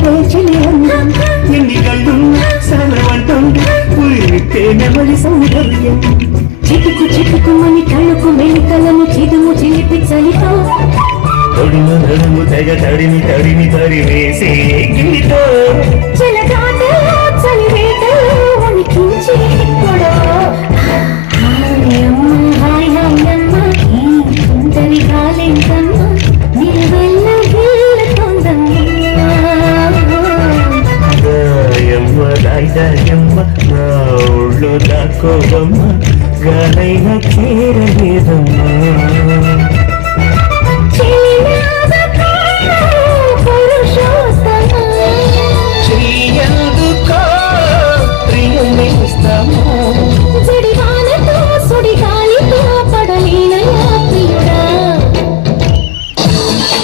ఉన్నదే చెలియన్నం ఎన్ని కళ్ళున్నా సాలవంటుంది ఊరితే నెమలి సౌందర్యం చిటుకు చిటుకుమని కళ్ళకు వెనుకలను చిదుము చిలిపి చలితో తొడుము నడుము తెగ తడిమి తడిమి తరివేసే గిలితో చెలగాటలో చలివేటలో వణికించి హాయ్ అమ్మ హాయ్ అమ్మ ఈ సుందరి కాలేం కన్నా